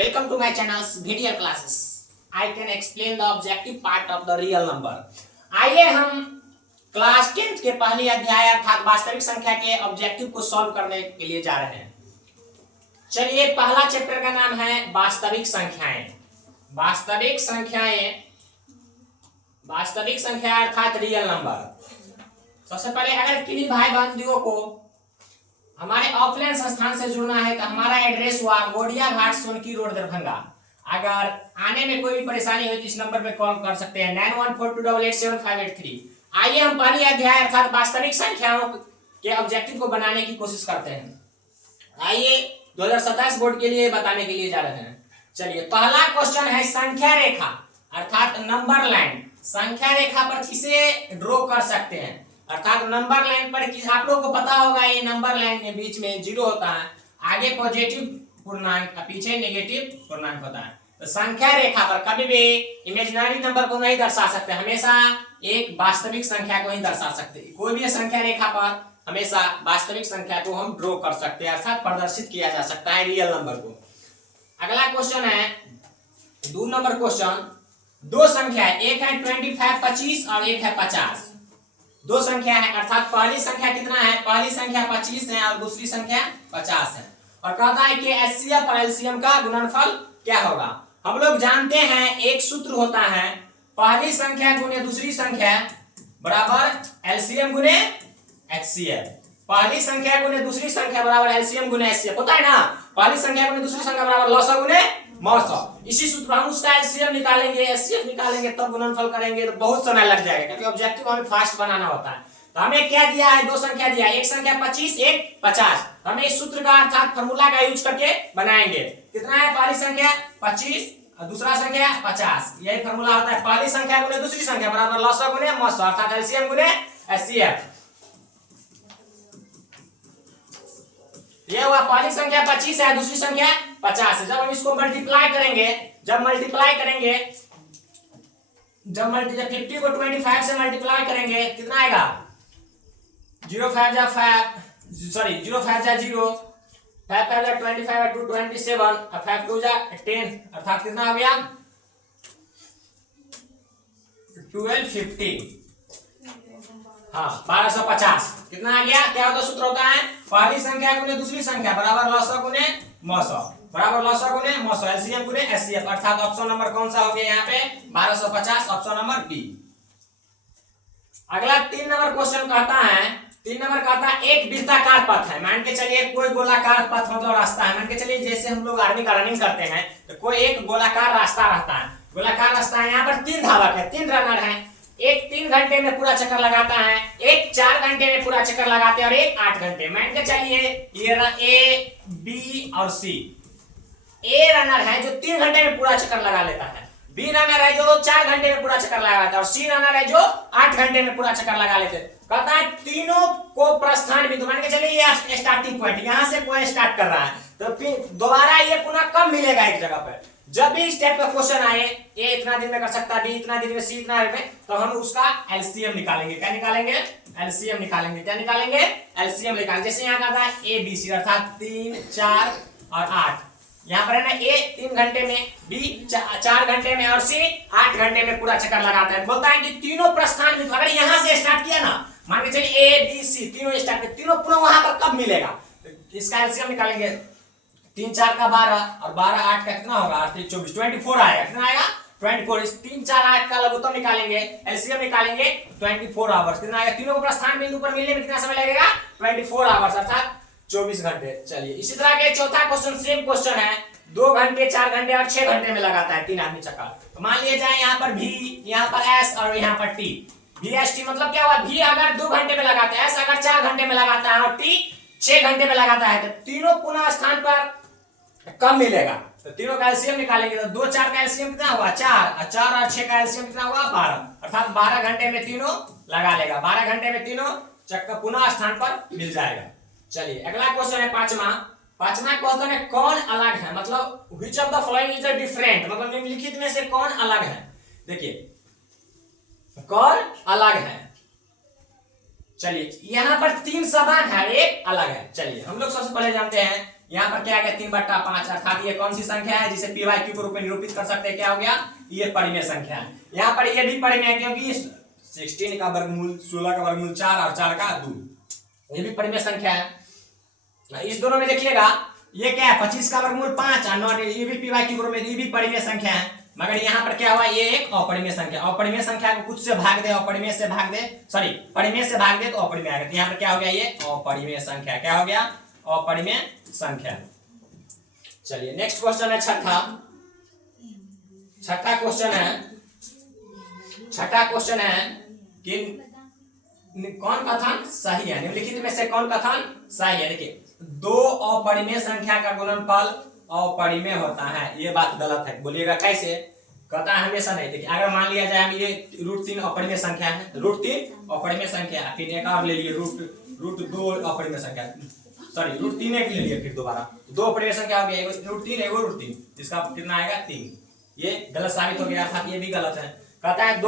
Welcome to my channel's video classes. I can explain the objective part of the real number. आइए हम class 10th के पहले अध्याय अर्थात वास्तविक संख्या के ऑब्जेक्टिव को सॉल्व करने के लिए जा रहे हैं। चलिए, पहला चैप्टर का नाम है वास्तविक संख्याएं। वास्तविक संख्या अर्थात रियल नंबर। सबसे पहले अगर किन्हीं भाई बंधुओं को हमारे ऑफलाइन संस्थान से जुड़ना है तो हमारा एड्रेस हुआ गोडिया घाट सोनकी रोड दरभंगा। अगर आने में कोई भी परेशानी हो तो इस नंबर पे कॉल कर सकते हैं 9142887583। आइए हम पहली अध्याय अर्थात वास्तविक संख्याओं के ऑब्जेक्टिव को बनाने की कोशिश करते हैं। आइए 2027 बोर्ड के लिए बताने के लिए जा रहे हैं। चलिए, पहला क्वेश्चन है संख्या रेखा अर्थात नंबर लाइन। संख्या रेखा पर किसे ड्रॉ कर सकते हैं अर्थात नंबर लाइन पर आप लोगों को पता होगा ये नंबर लाइन के बीच में जीरो होता है, आगे पॉजिटिव पूर्णांक पीछे नेगेटिव पूर्णांक होता है। तो संख्या रेखा पर कभी भी इमेजिनरी नंबर को नहीं दर्शा सकते, हमेशा एक वास्तविक संख्या को ही दर्शा सकते। कोई भी संख्या रेखा पर हमेशा वास्तविक संख्या को हम ड्रॉ कर सकते हैं अर्थात प्रदर्शित किया जा सकता है रियल नंबर को। अगला क्वेश्चन है 2 नंबर क्वेश्चन। दो संख्या है, एक है 25 25 और एक है 50। दो संख्या है अर्थात पहली संख्या कितना है, पहली संख्या 25 है और दूसरी संख्या 50 है। और कहता है कि एचसीएफ और एलसीएम का गुणनफल क्या होगा। हम लोग जानते हैं एक सूत्र होता है, पहली संख्या गुने दूसरी संख्या बराबर एलसीएम गुने एचसीएफ। पहली संख्या गुने दूसरी संख्या बराबर एलसीएम गुने एचसीएफ होता है ना। पहली संख्या गुने दूसरी संख्या बराबर लॉसा गुने मौसा। इसी सूत्र हम उसका एलसीएम निकालेंगे, एचसीएफ निकालेंगे, तब गुणनफल करेंगे तो बहुत समय लग जाएगा क्योंकि ऑब्जेक्टिव हमें फास्ट बनाना होता है। तो हमें क्या दिया है, दो संख्या दिया है, एक संख्या 25 एक 50। हमें इस सूत्र का अर्थात फार्मूला का यूज करके बनाएंगे। कितना है, पहली संख्या 25 और दूसरा संख्या 50। यही फार्मूला होता है, पहली संख्या गुने दूसरी संख्या बराबर लॉसा गुने मौसा अर्थात एलसीएम गुने एचसीएफ। ये हुआ पहली संख्या 25 है, दूसरी संख्या 50 है। जब हम इसको मल्टीप्लाई करेंगे, जब 50 को 25 से मल्टीप्लाई करेंगे कितना आएगा, 0 5 जा 5 0 5 जा 0, 5 5 जा 25 2 27 और 5 2 जा 10 अर्थात कितना हो गया 1250। हाँ 1250 कितना आ गया। क्या होता सूत्र होता है, पहली संख्या गुने दूसरी संख्या बराबर लॉसा गुने मौसा बराबर लॉसा गुने मौसा एलसीएम गुने एचसीएफ अर्थात ऑप्शन नंबर कौन सा हो गया यहाँ पे 1250, ऑप्शन नंबर बी। अगला 3 नंबर क्वेश्चन कहता है, 3 नंबर कहता है एक वृत्ताकार पथ है। मान के चलिए कोई गोलाकार पथ मतलब रास्ता है। मान के चलिए जैसे हम लोग आर्मी का रनिंग करते हैं तो कोई एक गोलाकार रास्ता रहता है, गोलाकार रास्ता है। यहाँ पर 3 धावक है, 3 रनर है। एक 3 घंटे में पूरा चक्कर लगाता है, एक 4 घंटे में पूरा चक्कर लगाते हैं और एक 8 घंटे। मान के चलिए ये ए बी और सी। ए रनर है जो 3 घंटे में पूरा चक्कर लगा लेता है, बी रनर है जो 4 घंटे में पूरा चक्कर लगाता है और सी रनर है जो 8 घंटे में पूरा चक्कर लगा लेते हैं। कहता है तीनों को प्रस्थान बिंदु, मान के चलिए ये स्टार्टिंग पॉइंट, यहाँ से कोई स्टार्ट कर रहा है तो फिर दोबारा ये पुनः कब मिलेगा एक जगह पर। जब भी इस टाइप का क्वेश्चन आए, ए इतना दिन में कर सकता है, बी इतना दिन में, सी इतना दिन में, तो हम उसका एलसीएम निकालेंगे। क्या निकालेंगे, एलसीएम निकालेंगे। क्या निकालेंगे, एलसीएम निकालेंगे। जैसे यहाँ कहता है ए बी सी अर्थात 3 4 और 8। यहाँ पर है ना ए 3 घंटे में, बी 4 घंटे में और सी 8 घंटे में पूरा चक्कर लगाता है। बोलता है कि तीनों प्रस्थान बिंदु अगर यहाँ से स्टार्ट किया ना, मान के चलिए ए बी सी तीनों स्टार्ट, तीनों पुनः वहां पर कब मिलेगा, इसका एलसीएम निकालेंगे। 3 4 का 12 और 12 8 का कितना होगा 8 24 24 आएगा। कितना आएगा 24। इस 3 4 8 का लघुत्तम निकालेंगे, एलसीएम निकालेंगे 24 आवर्स। कितना आएगा, तीनों को प्रस्थान बिंदु पर मिलने में कितना समय लगेगा 24 आवर्स अर्थात 24 घंटे। चलिए, इसी तरह के चौथा क्वेश्चन सेम क्वेश्चन है, 2 घंटे 4 घंटे और 6 घंटे में लगाता है 3 आदमी चक्कर। तो मान लिया जाए यहाँ पर भी, यहाँ पर एस और यहाँ पर टी। भी एस टी मतलब क्या हुआ, भी अगर 2 घंटे में लगाता है, एस अगर 4 घंटे में लगाता है और टी 6 घंटे में लगाता है, तो तीनों पुनः स्थान पर कब मिलेगा। तो तीनों का एलसीएम निकालेंगे तो 2 4 का एलसीएम कितना हुआ 4 और 4 और 6 का एलसीएम कितना हुआ 12 अर्थात 12 घंटे में तीनों लगा लेगा। 12 घंटे में तीनों चक्कर पुनः स्थान पर मिल जाएगा। चलिए, अगला क्वेश्चन है पांचवा क्वेश्चन है कौन अलग है, मतलब which of the following is different, मतलब निम्नलिखित में से कौन अलग है। देखिए कौन अलग है। चलिए, यहाँ पर 3 समान है, एक अलग है। चलिए हम लोग सबसे पहले जानते हैं यहाँ पर क्या आ गया 3/5, अर्थात ये कौन सी संख्या है जिसे पी बाई क्यू के रूप में निरूपित कर सकते हैं, क्या हो गया, ये परिमेय संख्या है। यहाँ पर ये भी परिमेय है क्योंकि 16 का वर्गमूल 16 का वर्गमूल 4 और 4 का 2, ये भी परिमेय संख्या है। इस दोनों में देखिएगा ये क्या है 25 का वर्गमूल 5 और नॉट, ये भी पी बाई क्यू के रूप में, ये भी परिमेय संख्या है। मगर यहाँ पर क्या हुआ, ये एक अपरिमेय संख्या, अपरिमेय संख्या को कुछ से भाग दे, अपरिमेय से भाग दे, सॉरी परिमेय से भाग दे तो अपरिमेय आएगा। तो यहाँ पर क्या हो गया, ये अपरिमेय संख्या, क्या हो गया, अपरिमेय संख्या। चलिए नेक्स्ट क्वेश्चन है छठा क्वेश्चन है कि कौन कथन सही है, निम्नलिखित में से कौन कथन सही है। देखिए दो अपरिमेय संख्या का गुणनफल अपरिमेय होता है, ये बात गलत है। बोलिएगा कैसे, कहता है हमेशा नहीं। देखिए अगर मान लिया जाए हम ये √3 अपरिमेय संख्या है, √3 अपरिमेय संख्या, फिर एक और ले लिए √2 अपरिमेय संख्या, सॉरी √3 एक ले लिए, फिर दोबारा 2 अपरिमेय संख्या हो गया, एगो √3 एगो √3, इसका कितना आएगा 3, ये गलत साबित हो गया, अर्थात ये भी गलत है। कहता है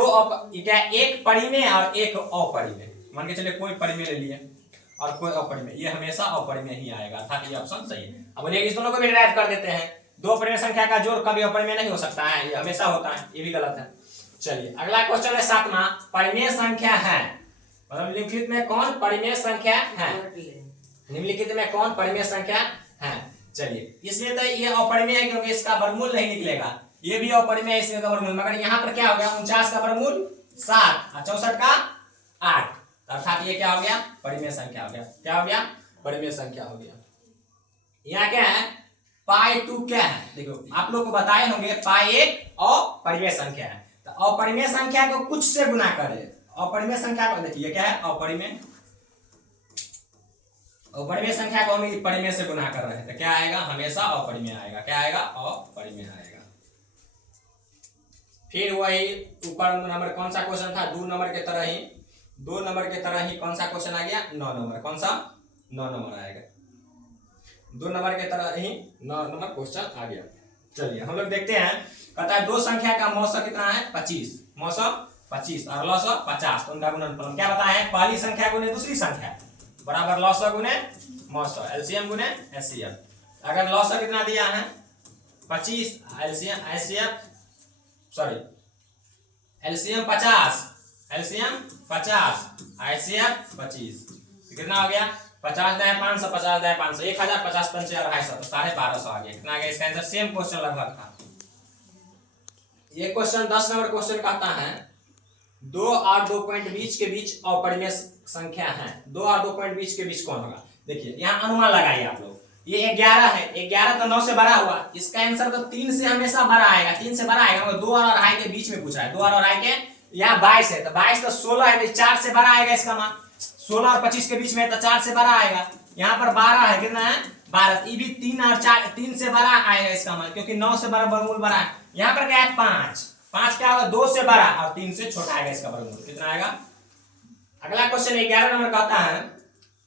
क्या एक परिमेय और एक अपरिमेय, मान के चलिए कोई परिमेय ले लिए और कोई अपरिमेय, ये हमेशा अपरिमेय ही आएगा, अर्थात ये ऑप्शन सही है। अब बोलिए इस दोनों को भी डिराइव कर देते हैं, दो अपरिमेय संख्या का जोड़ कभी अपरिमेय नहीं हो सकता है, ये हमेशा होता है, ये भी गलत है। चलिए अगला क्वेश्चन है 7वां, परिमेय संख्या है, मतलब निम्नलिखित में कौन परिमेय संख्या है, निम्नलिखित में कौन परिमेय संख्या है। चलिए इसमें तो ये अपरिमेय है क्योंकि इसका वर्गमूल नहीं निकलेगा, ये भी अपरिमेय है इसमें का वर्गमूल, मगर यहाँ पर क्या हो गया 49 का वर्गमूल 7 और 64 का 8, अर्थात ये क्या हो गया, परिमेय संख्या हो गया, क्या हो गया, परिमेय संख्या हो गया। यहाँ क्या है π2 क्या है, देखो आप लोग को बताए होंगे पाई एक अपरिमेय संख्या है, तो अपरिमेय संख्या को कुछ से गुना करे, अपरिमेय संख्या को देखिए क्या है अपरिमेय संख्या को हम परिमेय से गुना कर रहे हैं, तो क्या आएगा, हमेशा अपरिमेय आएगा, क्या आएगा, अपरिमेय आएगा। फिर वही ऊपर नंबर कौन सा क्वेश्चन था, 2 नंबर के तरह ही कौन सा क्वेश्चन आ गया, 9 नंबर, कौन सा 9 नंबर आएगा, 2 नंबर के तरह ही 9 नंबर क्वेश्चन आ गया। चलिए हम लोग देखते हैं, कहता है दो संख्या का मौसा कितना है 25, मौसा 25 और लौसा 50, तो उनका गुणनफल क्या बताया है, पहली संख्या गुने दूसरी संख्या बराबर लौसा गुने मौसा, एलसीएम गुने एचसीएफ। अगर लौसा कितना दिया है 25, एलसीएम 50, एचसीएफ 25, कितना हो गया 50 दाए 500, 50 दाए 500, 1000, 50 पंचे 250, तो 1250 आ गया, कितना आ गया, इसका आंसर सेम क्वेश्चन लगभग था। ये क्वेश्चन 10 नंबर क्वेश्चन कहता है 2 और 2 पॉइंट बीच के बीच अपरिमेय संख्या है, 2 और 2 पॉइंट बीच के बीच कौन होगा। देखिए यहाँ अनुमान लगाइए आप लोग, ये 11 है, 11 तो 9 से बड़ा हुआ, इसका आंसर तो 3 से हमेशा बड़ा आएगा, 3 से बड़ा आएगा, 2 और अढ़ाई के बीच में पूछ रहा है, 2 और अढ़ाई के, यहाँ 22 है, तो 22 तो 16 है, 4 से बड़ा आएगा इसका मान, 16 और 25 के बीच में तो 4 से बड़ा आएगा। यहाँ पर 12 है, कितना है 12, ये भी 3 और 4, 3 से बड़ा आएगा इसका मान, क्योंकि 9 से बड़ा वर्गमूल बड़ा है। यहाँ पर क्या है 5 क्या होगा 2 से बड़ा और 3 से छोटा आएगा इसका वर्गमूल, कितना आएगा। अगला क्वेश्चन 11 नंबर कहता है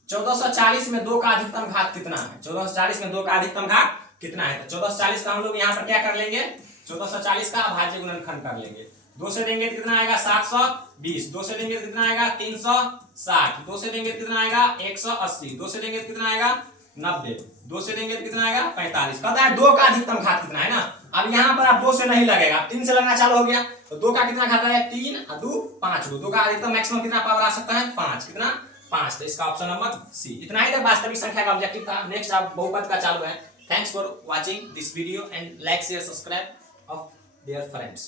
1440 में 2 का अधिकतम घात कितना है, 1440 में 2 का अधिकतम घात कितना है। तो 1440 का हम लोग यहाँ पर क्या कर लेंगे, 1440 का अभाज्य गुणनखंड कर लेंगे, 2 से देंगे तो कितना आएगा 720, 2 से देंगे तो कितना आएगा 360, 2 से देंगे तो कितना आएगा 180, 2 से देंगे तो कितना आएगा 90, 2 से देंगे तो कितना आएगा 45। कहता है 2 का अधिकतम घात कितना है ना, अब यहाँ पर आप 2 से नहीं लगेगा, 3 से लगना चालू हो गया, तो 2 का कितना घात है 3 और 2 5, 2 का अधिकतम मैक्सिमम कितना पावर आ सकता है 5, कितना 5, तो इसका ऑप्शन नंबर सी। इतना ही तक वास्तविक संख्या का ऑब्जेक्टिव था। नेक्स्ट आप बहुपद का चालू है। Thanks for watching this video and like share subscribe of dear friends.